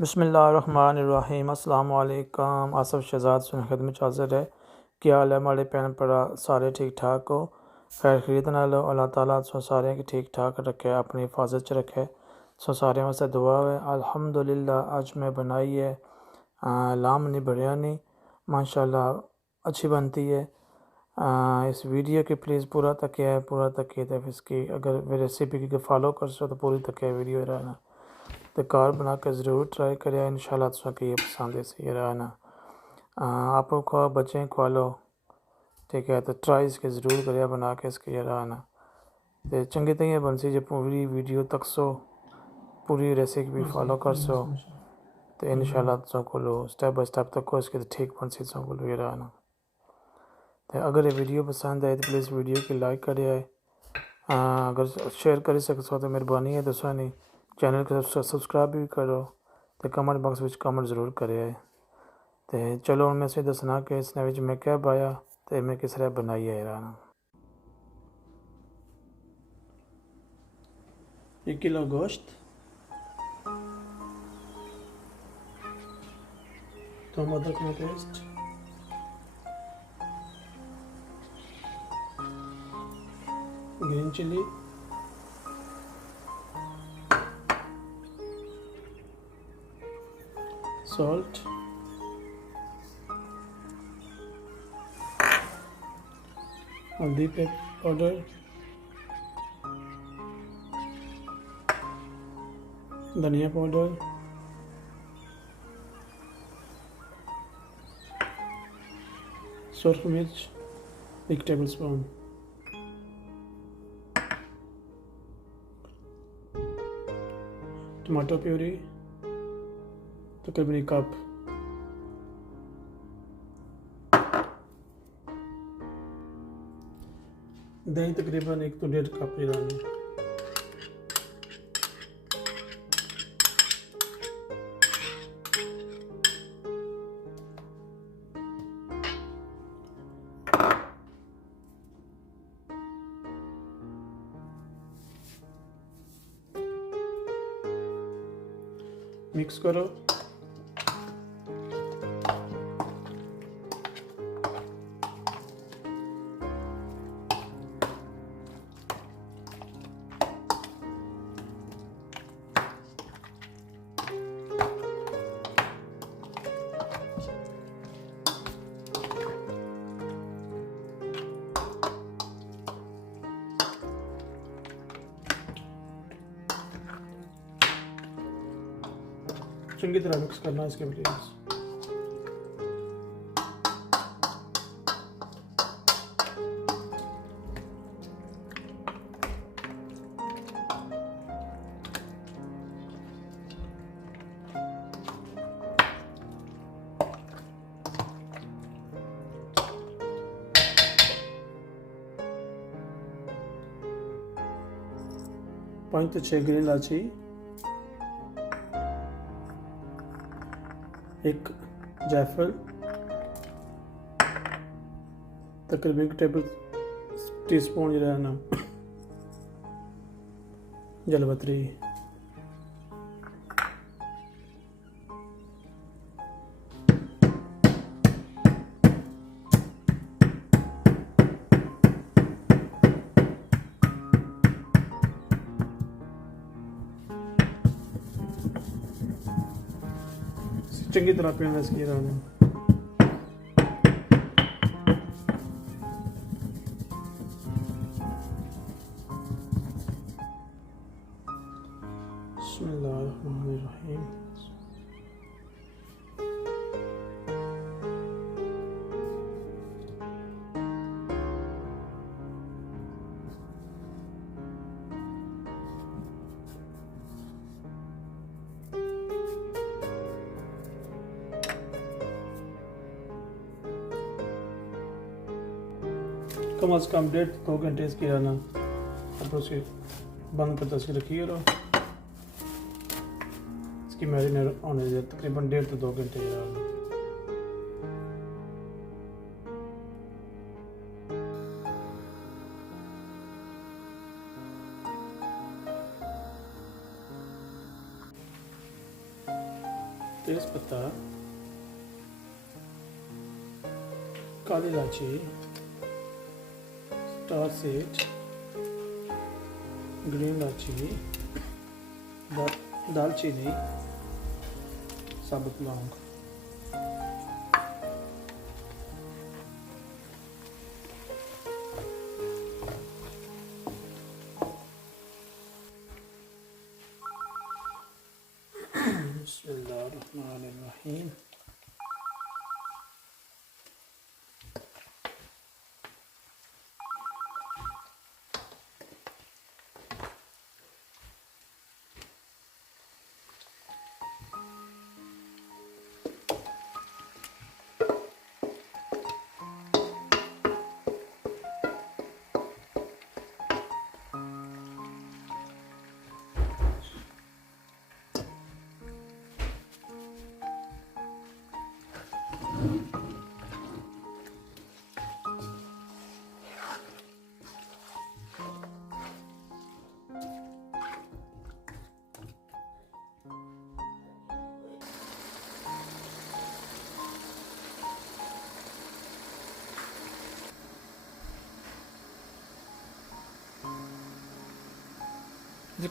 बिस्मिल्लाहिर्रहमानिर्रहीम। अस्सलाम वालेकुम। आसिफ शहजाद सुन खिदमत में हाज़िर है। क्या हाल है हमारे भैन भरा, सारे ठीक ठाक हो? खैर खैरियत नाल हो। अल्लाह ताला सो सारे की ठीक ठाक रखे, अपनी हिफाजत च रखे। सो सारे वास्ते दुआ है। अल्हम्दुलिल्लाह आज मैं बनाई है लामनी बिरयानी, माशाल्लाह अच्छी बनती है। इस वीडियो के प्लीज़ पूरा तकिए तो इसकी अगर रेसिपी की फॉलो कर सो तो पूरी तकिए वीडियो रहना तो कार बना कर ज़रूर ट्राई करें। इंशाल्लाह तुझे ये पसंद है सही रहना। आपको खवा बच्चे खवा लो, ठीक है, तो ट्राई इसके ज़रूर करें बना के इसके ये रहना तो चंगी तरह बन सी जो पूरी वीडियो तक सो पूरी रेसिपी फॉलो कर सो तो इंशाल्लाह तुझे को लो स्टेप बाय स्टेप तक को इसके तो ठीक बन सी तुझे को लो ये रहना। तो अगर ये वीडियो पसंद आए तो प्लीज़ वीडियो की लाइक करें, अगर शेयर कर सको तो मेहरबानी है। दसो नहीं चैनल को सब्सक्राइब भी करो तो कमेंट बॉक्स में कमेंट ज़रूर करे। तो चलो मैं इसे दसना कि इसने मैं क्या पाया तो मैं किस तरह बनाई है राना। 1 किलो गोश्त, टमाटर का पेस्ट, ग्रीन चिली, सॉल्ट, हल्दी पाउडर, धनिया पाउडर, सुर्ख मिर्च 1 टेबलस्पून, टमाटो प्यूरी तकरीबन 1 कप, दही तकरीबन 1 to 1.5 कप डालनी। मिक्स करो। चंगी तरह मिक्स करना इसके प्लीज़। पाँच तो 6 ग्रीन इलायची, 1 जायफल, तकरीबन 1 टेबल टीस्पून जो है ना जलपत्री, चंगी तरह पीना इसकी रहना। बिस्मिल्लाहिर्रहमानिर्रहीम। कम अज़ कम 1.5-2 घंटे इसकी रहना। अब उसके बंद करते इसकी रखिए और इसकी मैरिनेट होने दे तकरीबन 1.5 to 2 घंटे रहना। तेज पत्ता, काली इलायची, स्टार सीड, ग्रीन इलायची, दालचीनी, साबुत लौंग। बिस्मिल्लाहिर्रहमानिर्रहीम।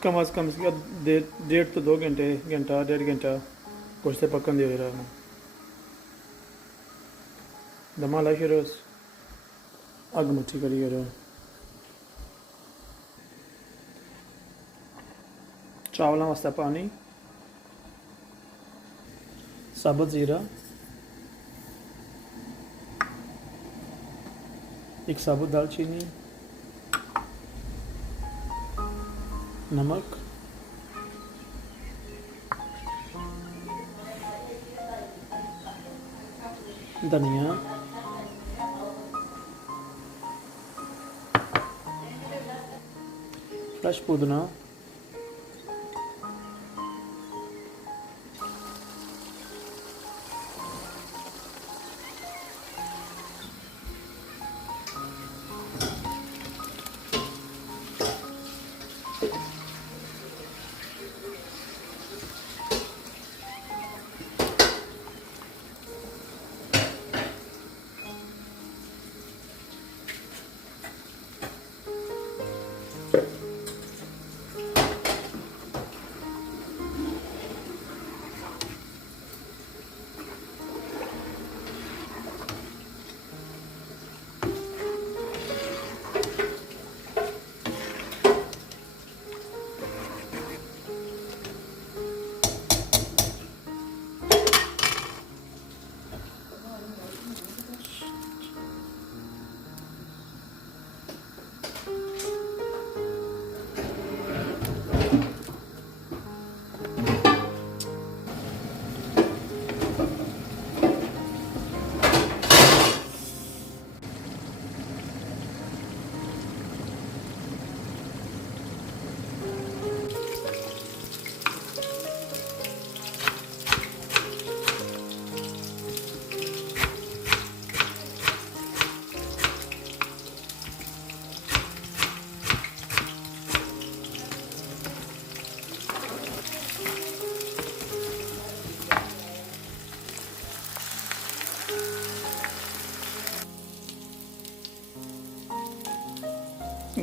कम अज़ कम इसका 1.5 to 2 घंटे, घंटा 1.5 घंटा गोश्त पकन दे रहा है। दमा ला फिर अग मुठी करी रहा। चावल वास्ते पानी, साबुत जीरा, एक साबुत दालचीनी, नमक, धनिया, फ्रेश पुदीना,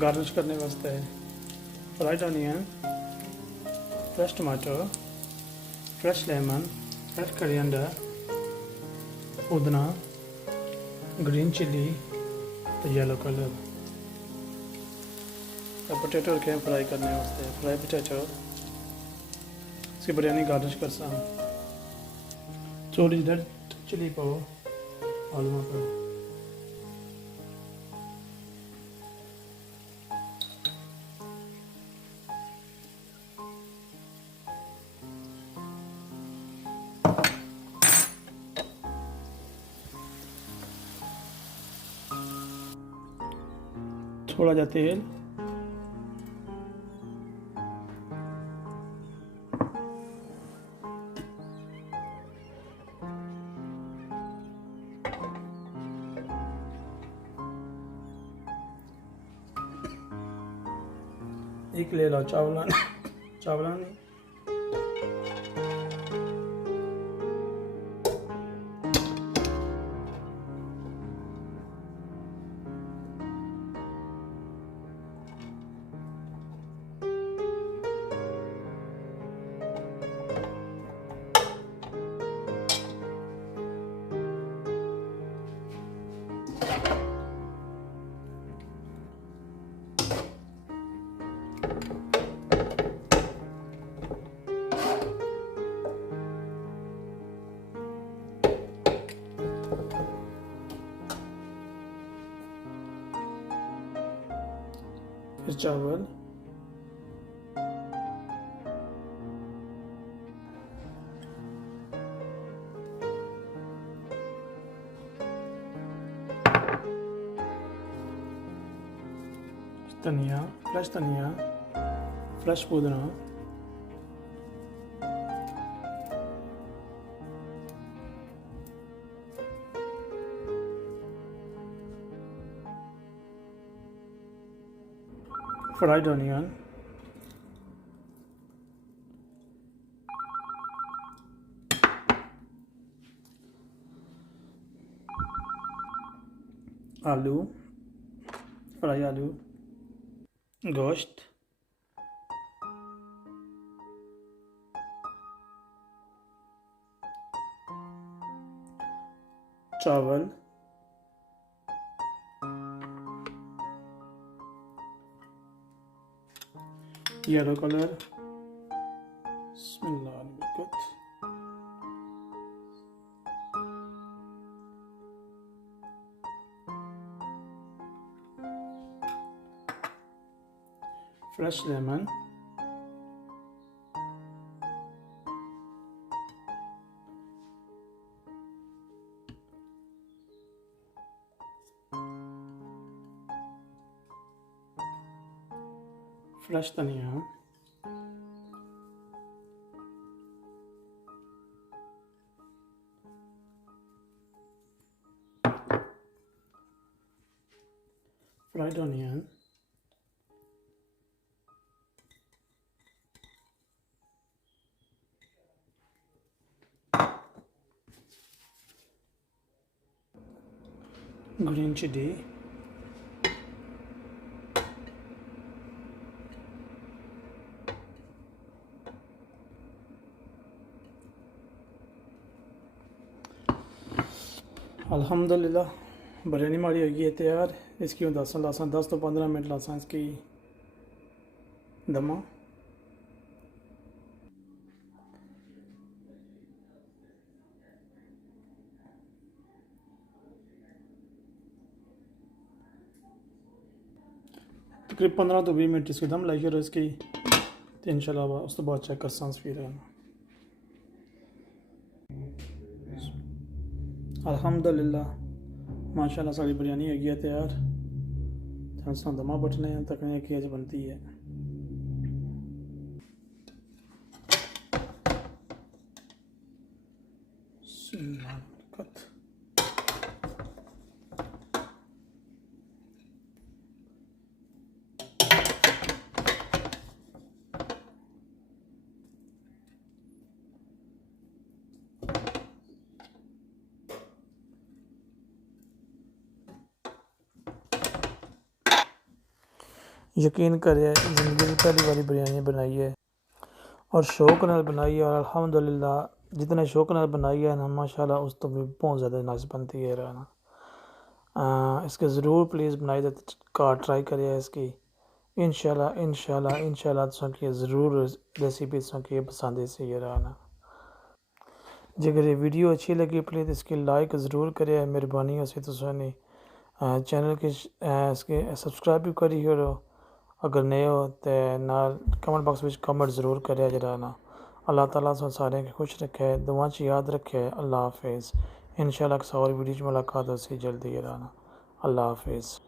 गार्निश करने वास्ते fried onion, fresh tomato, fresh lemon, fresh coriander, पुदीना, ग्रीन चिली, तो येलो कलर। पोटैटो रखे हैं फ्राई करने वास्ते, फ्राई पोटैटो। इसकी बिरयानी गार्निश कर सा थोड़ी रेड चिली पाओ आलू पर। थोड़ा जा तेल, एक ले लो चावल, चावल चावल, धनिया, फ्रेश पुदीना, फ्राइड ऑनियन, आलू, फ्राई आलू, गोश्त, चावल, येलो कलर, बिस्मिल्लाह बरकत, फ्रेश लेमन, फ्रेश धनिया, फ्राइड ऑनियन, ग्रीन चिली, अल्हम्दुलिल्लाह बिरयानी हमारी होगी है तैयार। इसकी 10 तो 15 मिनट लासा इसकी दमा। तकरीब 15 तो 20 मिनट इसकी दम लाइए और इसकी तो इंशाल्लाह उस तो बाद चेक कर सांस फिर अल्हम्दुलिल्लाह माशाल्लाह सारी बिरयानी होगी है तैयार। दमा बटने तकने की अज बनती है। यकीन करिए ज़िंदगी की पहली बारी बिरयानी बनाई है और शौक नाल बनाई है, और अल्हम्दुलिल्लाह जितने शौक नाल बनाई है ना माशाल्लाह उस तो भी बहुत ज़्यादा नाइस बनती है ना। इसके ज़रूर प्लीज़ बनाई दे कार ट्राई करिए इसकी। इंशाल्लाह तुसें ज़रूर रेसिपी तुसें पसंद सी ना। जेकर ये वीडियो अच्छी लगी प्लीज़ इसकी लाइक ज़रूर करिए, मेहरबानी उसी तुसें चैनल के इसके सब्सक्राइब भी करी हो अगर नए हो तो नाल कमेंट बॉक्स में कमेंट ज़रूर करें जरा ना। अल्लाह ताला सारे के खुश रखे, दुआ च याद रखे। अल्लाह हाफिज़। इंशाल्लाह किसी और वीडियो में मुलाकात हो सी जल्दी जरा ना। अल्लाह हाफिज़।